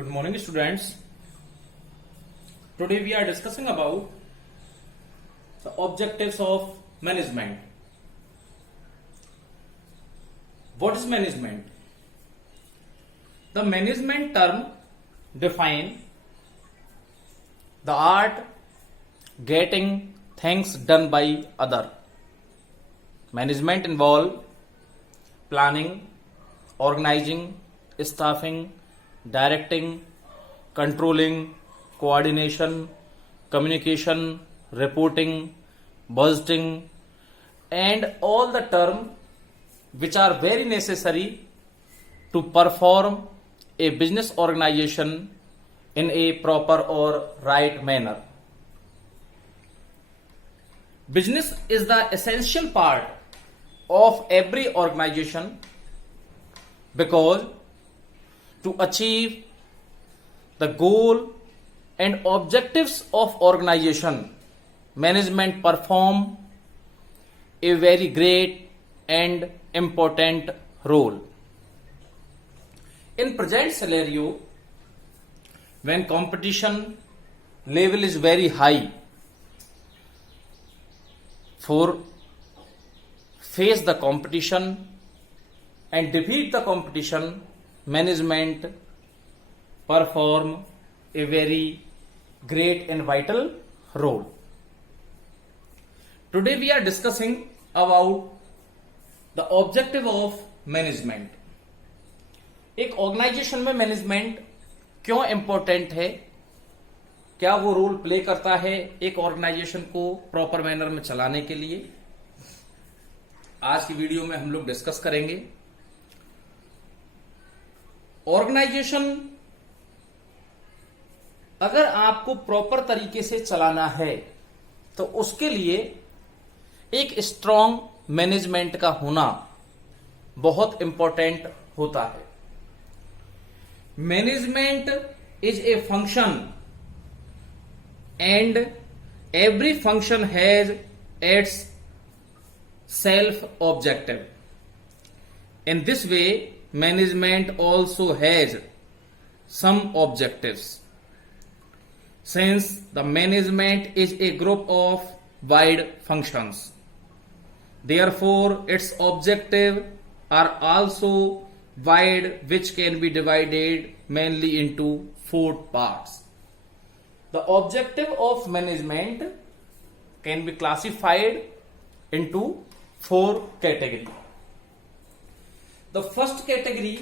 Good morning, students. Today we are discussing about the objectives of management. What is management? The management term define the art getting things done by other. Management involve planning, organizing, staffing, directing, controlling, coordination, communication, reporting, budgeting, and all the terms which are very necessary to perform a business organization in a proper or right manner. Business is the essential part of every organization because to achieve the goal and objectives of organization, management perform a very great and important role. In present scenario, when competition level is very high, for face the competition and defeat the competition, management perform a very great and vital role. Today we are discussing about the objective of management. एक organisation में management क्यों important है, क्या वो role play करता है एक organisation को प्रॉपर मैनर में चलाने के लिए, आज की वीडियो में हम लोग डिस्कस करेंगे. ऑर्गेनाइजेशन अगर आपको प्रॉपर तरीके से चलाना है तो उसके लिए एक स्ट्रांग मैनेजमेंट का होना बहुत इंपॉर्टेंट होता है. Management is a function and every function has its self objective. In this way management also has some objectives. Since the management is a group of wide functions, therefore its objectives are also wide, which can be divided mainly into 4 parts. The objective of management can be classified into 4 categories. The first category,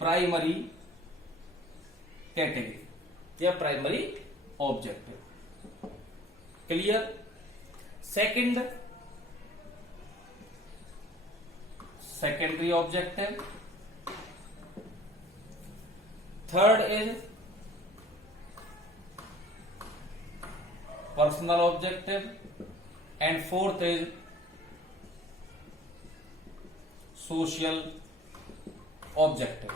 primary category या primary objective. Clear? Second, secondary objective. Third is personal objective, and fourth is social objective.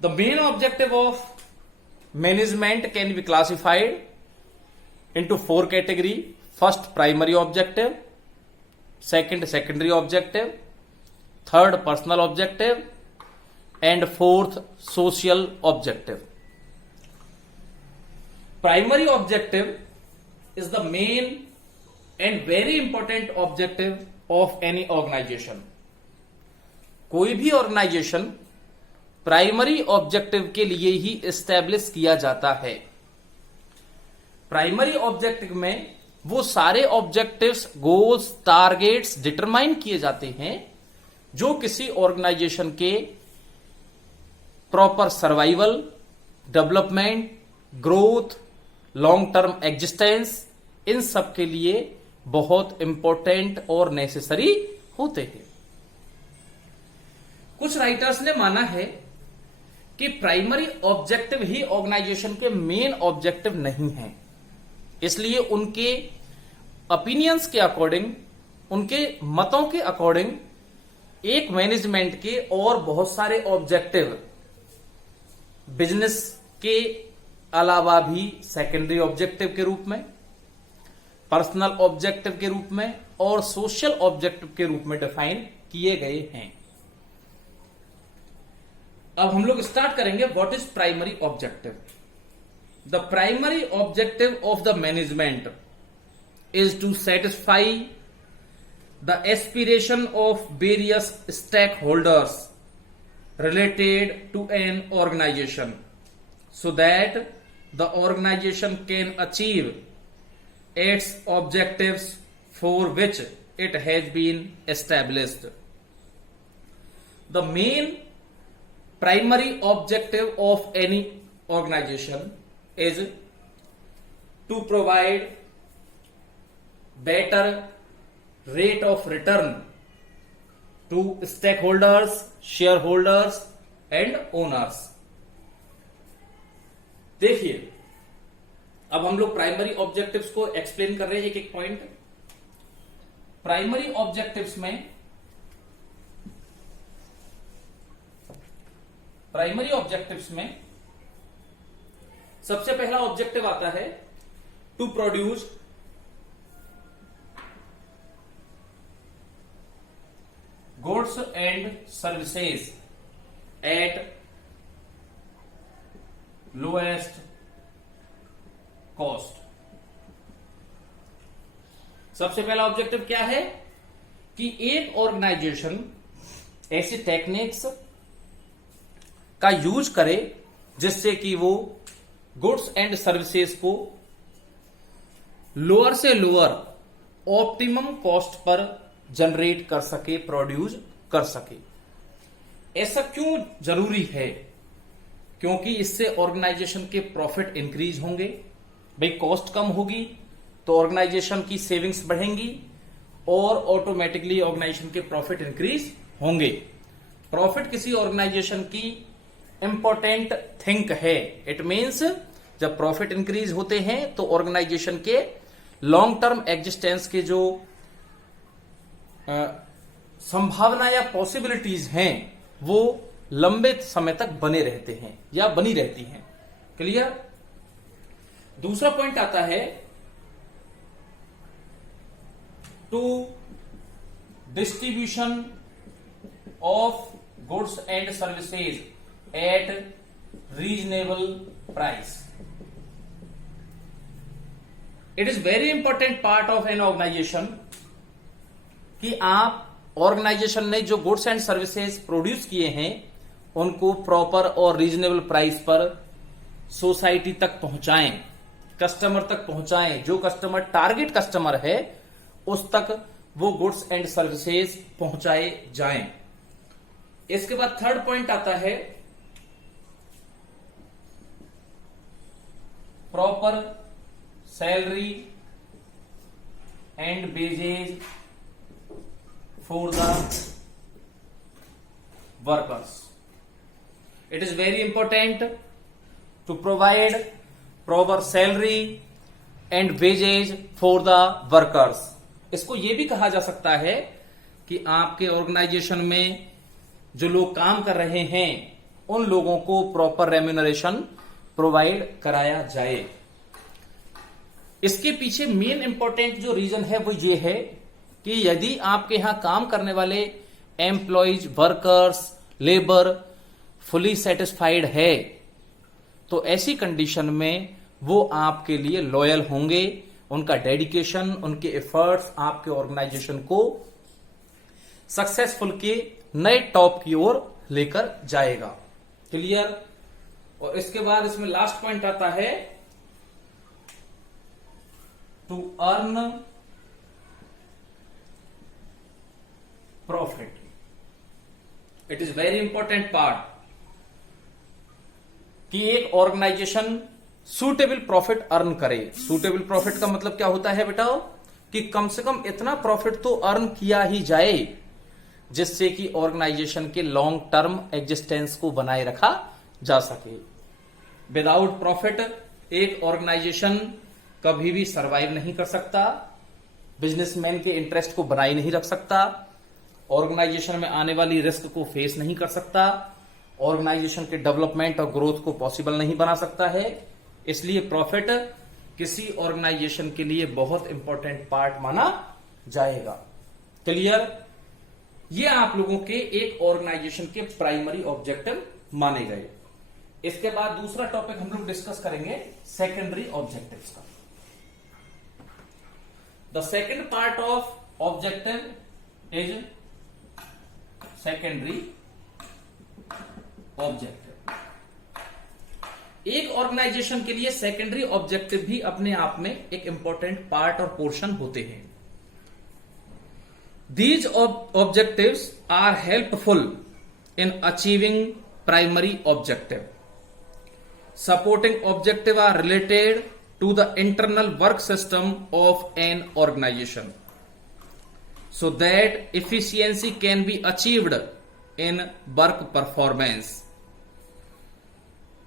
The main objective of management can be classified into 4 categories. First, primary objective. Second, secondary objective. Third, personal objective. And fourth, social objective. Primary objective is the main and very important objective of any organization. कोई भी organisation primary objective के लिए ही establish किया जाता है. Primary objective में वो सारे ऑब्जेक्टिव्स, गोल्स, टारगेट्स डिटरमाइन किए जाते हैं जो किसी ऑर्गेनाइजेशन के proper survival, development, growth, long term existence, इन सब के लिए बहुत इंपॉर्टेंट और नेसेसरी होते हैं. कुछ राइटर्स ने माना है कि प्राइमरी ऑब्जेक्टिव ही ऑर्गेनाइजेशन के मेन ऑब्जेक्टिव नहीं है, इसलिए उनके ओपिनियंस के अकॉर्डिंग, उनके मतों के अकॉर्डिंग एक मैनेजमेंट के और बहुत सारे ऑब्जेक्टिव बिजनेस के अलावा भी सेकेंडरी ऑब्जेक्टिव के रूप में, पर्सनल ऑब्जेक्टिव के रूप में और सोशल ऑब्जेक्टिव के रूप में डिफाइन किए गए हैं. अब हम लोग स्टार्ट करेंगे what is primary objective. The primary objective of the management is to satisfy the aspiration of various stakeholders related to an organization so that the organization can achieve its objectives for which it has been established. The main primary objective of any organization is to provide better rate of return to stakeholders, shareholders and owners. देखिए, अब हम लोग primary objectives को explain कर रहे हैं एक एक पॉइंट। प्राइमरी ऑब्जेक्टिव्स में सबसे पहला ऑब्जेक्टिव आता है to produce goods and services at lowest cost। सबसे पहला ऑब्जेक्टिव क्या है कि एक ऑर्गेनाइजेशन ऐसी टेक्निक्स का यूज करे जिससे कि वो गुड्स एंड सर्विसेज को लोअर से lower optimum cost per generate कर सके, प्रोड्यूस कर सके। ऐसा क्यों जरूरी है? क्योंकि इससे ऑर्गेनाइजेशन के प्रॉफिट इंक्रीज होंगे। भाई कॉस्ट कम होगी तो ऑर्गेनाइजेशन की सेविंग्स बढ़ेंगी और ऑटोमेटिकली ऑर्गेनाइजेशन के प्रॉफिट इंक्रीज होंगे। प्रॉफिट किसी ऑर्गेनाइजेशन की इंपॉर्टेंट थिंग है। इट मीन्स जब प्रॉफिट इंक्रीज होते हैं तो ऑर्गेनाइजेशन के लॉन्ग टर्म एग्जिस्टेंस के जो संभावना या पॉसिबिलिटीज हैं वो लंबे समय तक बने रहते हैं या बनी रहती हैं। क्लियर? दूसरा पॉइंट आता है to distribution of goods and services at reasonable price. It is very important part of an organisation कि आप ऑर्गेनाइजेशन ने जो गुड्स एंड सर्विसेज प्रोड्यूस किए हैं उनको प्रॉपर और रीजनेबल प्राइस पर सोसाइटी तक पहुंचाएं, कस्टमर तक पहुंचाएं। जो कस्टमर टारगेट कस्टमर है उस तक वो गुड्स एंड सर्विसेज पहुंचाए जाएं। इसके बाद थर्ड पॉइंट आता है proper salary and wages for the workers. It is very important to provide proper salary and wages for the workers. इसको यह भी कहा जा सकता है कि आपके ऑर्गेनाइजेशन में जो लोग काम कर रहे हैं उन लोगों को प्रॉपर रेम्यूनरेशन प्रोवाइड कराया जाए। इसके पीछे मेन इंपॉर्टेंट जो रीजन है वो ये है कि यदि आपके यहां काम करने वाले employees, workers, labour fully satisfied है तो ऐसी कंडीशन में वो आपके लिए लॉयल होंगे। उनका डेडिकेशन, उनके एफर्ट्स आपके ऑर्गेनाइजेशन को सक्सेसफुल के नए टॉप की ओर लेकर जाएगा। क्लियर? और इसके बाद इसमें लास्ट पॉइंट आता है to earn profit. It is very important part कि एक ऑर्गेनाइजेशन सूटेबल प्रॉफिट अर्न करे। सूटेबल प्रॉफिट का मतलब क्या होता है बेटा? कि कम से कम इतना प्रॉफिट तो अर्न किया ही जाए जिससे कि ऑर्गेनाइजेशन के लॉन्ग टर्म एग्जिस्टेंस को बनाए रखा जा सके। विदाउट प्रॉफिट एक ऑर्गेनाइजेशन कभी भी सरवाइव नहीं कर सकता, बिजनेसमैन के इंटरेस्ट को बनाए नहीं रख सकता, ऑर्गेनाइजेशन में आने वाली रिस्क को फेस नहीं कर सकता, ऑर्गेनाइजेशन के डेवलपमेंट और ग्रोथ को पॉसिबल नहीं बना सकता है। इसलिए प्रॉफिट किसी ऑर्गेनाइजेशन के लिए बहुत इंपॉर्टेंट पार्ट माना जाएगा। क्लियर? ये आप लोगों के एक ऑर्गेनाइजेशन के प्राइमरी ऑब्जेक्टिव माने गए। इसके बाद दूसरा टॉपिक हम लोग डिस्कस करेंगे सेकेंडरी ऑब्जेक्टिव्स का। The second part of objective is secondary objective. एक ऑर्गेनाइजेशन के लिए सेकेंडरी ऑब्जेक्टिव भी अपने आप में एक इंपॉर्टेंट पार्ट और पोर्शन होते हैं। These objectives are helpful in achieving primary objective. Supporting objective are related to the internal work system of an organization, so that efficiency can be achieved in work performance.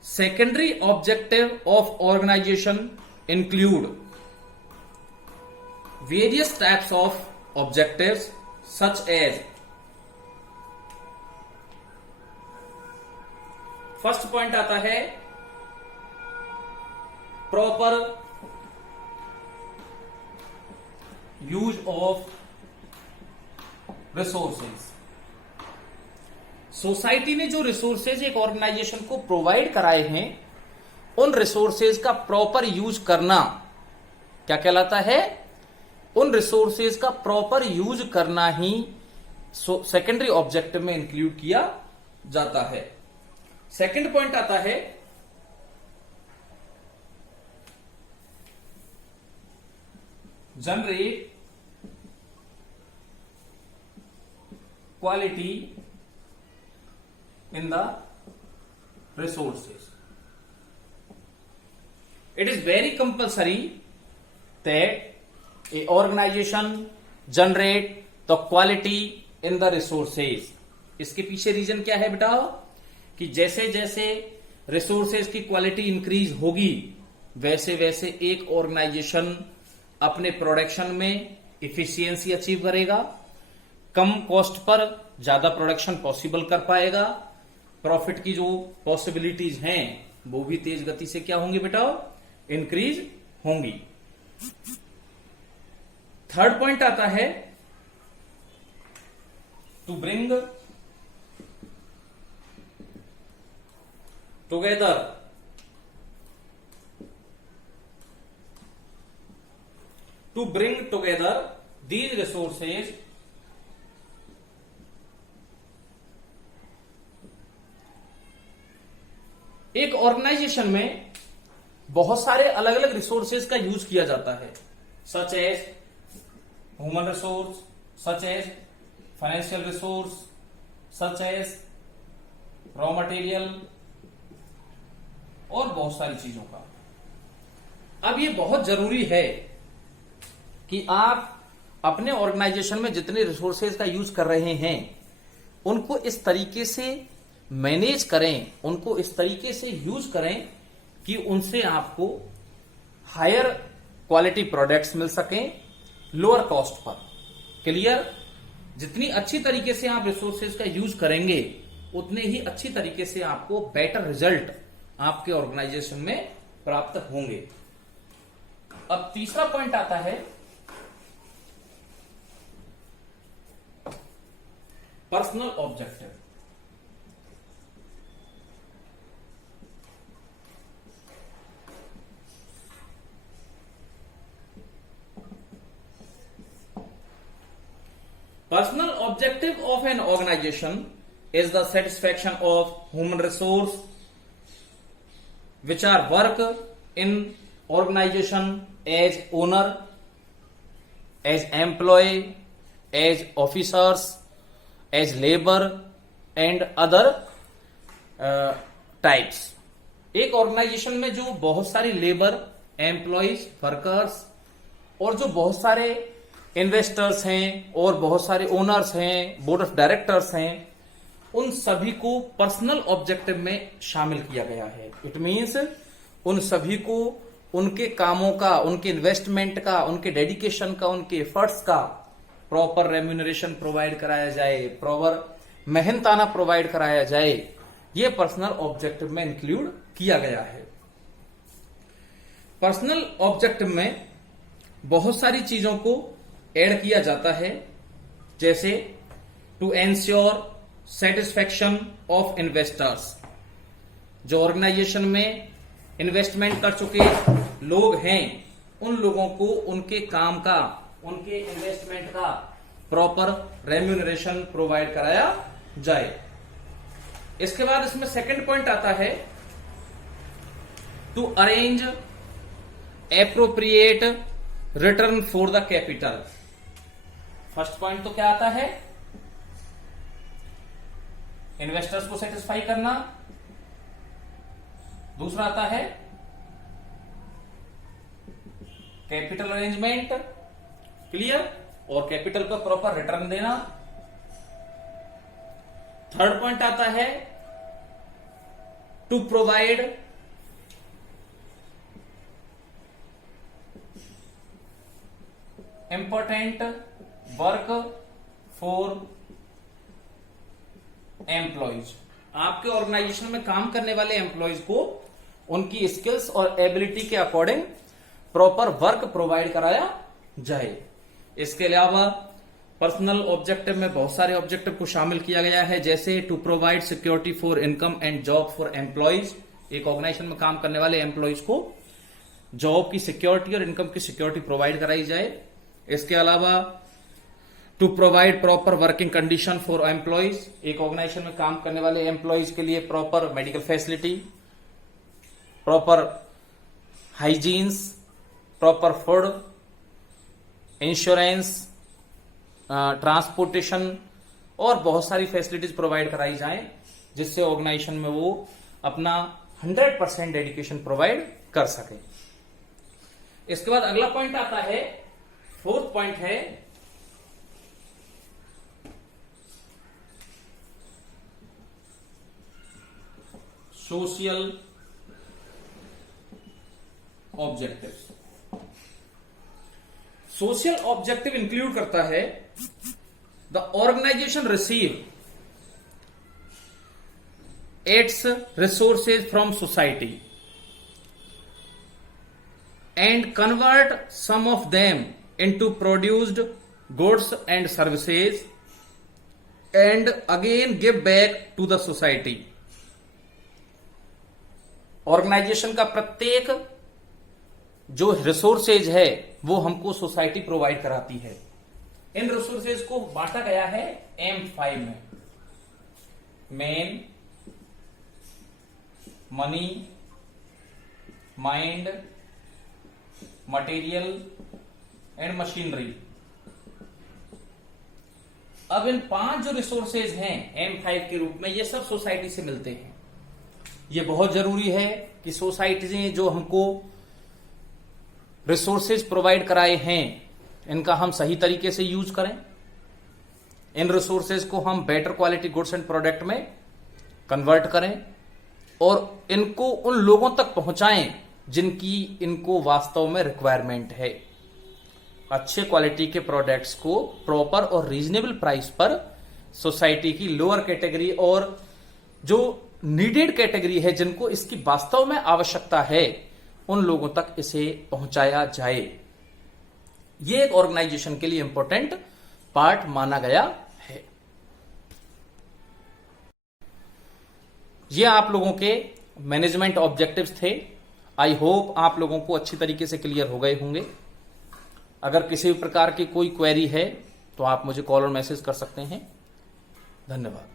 Secondary objective of organization include various types of objectives such as first point आता है proper use of resources. Society ने जो resources एक organisation को provide कराए हैं, उन resources का प्रॉपर यूज करना क्या कहलाता है? उन रिसोर्सेज का प्रॉपर यूज करना ही सेकेंडरी ऑब्जेक्टिव में इंक्लूड किया जाता है। सेकंड पॉइंट आता है generate quality in the resources. It is very compulsory that a organization generate the quality in the resources। इसके पीछे रीजन क्या है बेटा? कि जैसे जैसे रिसोर्सेज की क्वालिटी इंक्रीज होगी, वैसे वैसे एक ऑर्गेनाइजेशन अपने प्रोडक्शन में इफिशियंसी अचीव करेगा, कम कॉस्ट पर ज्यादा प्रोडक्शन पॉसिबल कर पाएगा, प्रॉफिट की जो पॉसिबिलिटीज हैं वो भी तेज गति से क्या होंगी बेटा? इंक्रीज होंगी। थर्ड पॉइंट आता है to bring together these resources एक ऑर्गेनाइजेशन में बहुत सारे अलग अलग रिसोर्सेज का यूज किया जाता है, such as human resource, such as financial resource, such as raw material और बहुत सारी चीजों का। अब ये बहुत जरूरी है कि आप अपने ऑर्गेनाइजेशन में जितने रिसोर्सेज का यूज कर रहे हैं उनको इस तरीके से मैनेज करें, उनको इस तरीके से यूज करें कि उनसे आपको हायर क्वालिटी प्रोडक्ट्स मिल सकें लोअर कॉस्ट पर। क्लियर? जितनी अच्छी तरीके से आप रिसोर्सेज का यूज करेंगे उतने ही अच्छी तरीके से आपको बेटर रिजल्ट आपके ऑर्गेनाइजेशन में प्राप्त होंगे। अब तीसरा पॉइंट आता है personal objective. Personal objective of an organization is the satisfaction of human resource which are work in organization as owner, as employee, as officers, as labor and other types। एक organisation में जो बहुत सारी labour, employees, workers और जो बहुत सारे investors हैं और बहुत सारे ओनर्स हैं, बोर्ड ऑफ डायरेक्टर्स हैं, उन सभी को पर्सनल ऑब्जेक्टिव में शामिल किया गया है। इट मीन्स उन सभी को उनके कामों का, उनके इन्वेस्टमेंट का, उनके डेडिकेशन का, उनके एफर्ट्स का प्रॉपर रेम्यूनरेशन प्रोवाइड कराया जाए, प्रॉपर मेहनताना प्रोवाइड कराया जाए, ये पर्सनल ऑब्जेक्टिव में इंक्लूड किया गया है। पर्सनल ऑब्जेक्टिव में बहुत सारी चीजों को ऐड किया जाता है, जैसे to ensure satisfaction of investors. जो ऑर्गेनाइजेशन में इन्वेस्टमेंट कर चुके लोग हैं उन लोगों को उनके काम का, उनके इन्वेस्टमेंट का प्रॉपर रेम्यूनरेशन प्रोवाइड कराया जाए। इसके बाद इसमें सेकंड पॉइंट आता है to arrange appropriate return for the capital. First point तो क्या आता है, इन्वेस्टर्स को सेटिस्फाई करना। दूसरा आता है कैपिटल अरेंजमेंट, क्लियर, और कैपिटल का प्रॉपर रिटर्न देना। थर्ड पॉइंट आता है to provide important work for employees. आपके ऑर्गेनाइजेशन में काम करने वाले एम्प्लॉयज को उनकी स्किल्स और एबिलिटी के अकॉर्डिंग प्रॉपर वर्क प्रोवाइड कराया जाए। इसके अलावा पर्सनल ऑब्जेक्टिव में बहुत सारे ऑब्जेक्टिव को शामिल किया गया है, जैसे to provide security for income and job for employees. एक ऑर्गेनाइजेशन में काम करने वाले एम्प्लॉयज को जॉब की सिक्योरिटी और इनकम की सिक्योरिटी प्रोवाइड कराई जाए। इसके अलावा to provide proper working condition for employees. एक ऑर्गेनाइजेशन में काम करने वाले एम्प्लॉयज के लिए proper medical facility, proper hygienes, proper food, insurance, transportation और बहुत सारी फैसिलिटीज प्रोवाइड कराई जाएं, जिससे ऑर्गेनाइजेशन में वो अपना 100% डेडिकेशन प्रोवाइड कर सके। इसके बाद अगला पॉइंट आता है, फोर्थ पॉइंट है social objective. Social objective include करता है the organisation receive its resources from society and convert some of them into produced goods and services and again give back to the society. Organisation का प्रत्येक जो resources है वो हमको society provide कराती है। इन रिसोर्सेज को बांटा गया है M5 में, man, money, mind, material and machinery. अब इन 5 जो रिसोर्सेज हैं M5 के रूप में, ये सब सोसाइटी से मिलते हैं। ये बहुत जरूरी है कि सोसाइटी ने जो हमको रिसोर्सेज प्रोवाइड कराए हैं इनका हम सही तरीके से यूज करें। इन रिसोर्सेज को हम better quality goods and product में कन्वर्ट करें और इनको उन लोगों तक पहुंचाएं जिनकी इनको वास्तव में रिक्वायरमेंट है। अच्छे क्वालिटी के प्रोडक्ट्स को प्रॉपर और रीजनेबल प्राइस पर सोसाइटी की लोअर कैटेगरी और जो नीडेड कैटेगरी है, जिनको इसकी वास्तव में आवश्यकता है, उन लोगों तक इसे पहुंचाया जाए। यह एक ऑर्गेनाइजेशन के लिए इंपॉर्टेंट पार्ट माना गया है। ये आप लोगों के मैनेजमेंट ऑब्जेक्टिव्स थे। आई होप आप लोगों को अच्छी तरीके से क्लियर हो गए होंगे। अगर किसी भी प्रकार की कोई क्वेरी है तो आप मुझे कॉल और मैसेज कर सकते हैं। धन्यवाद।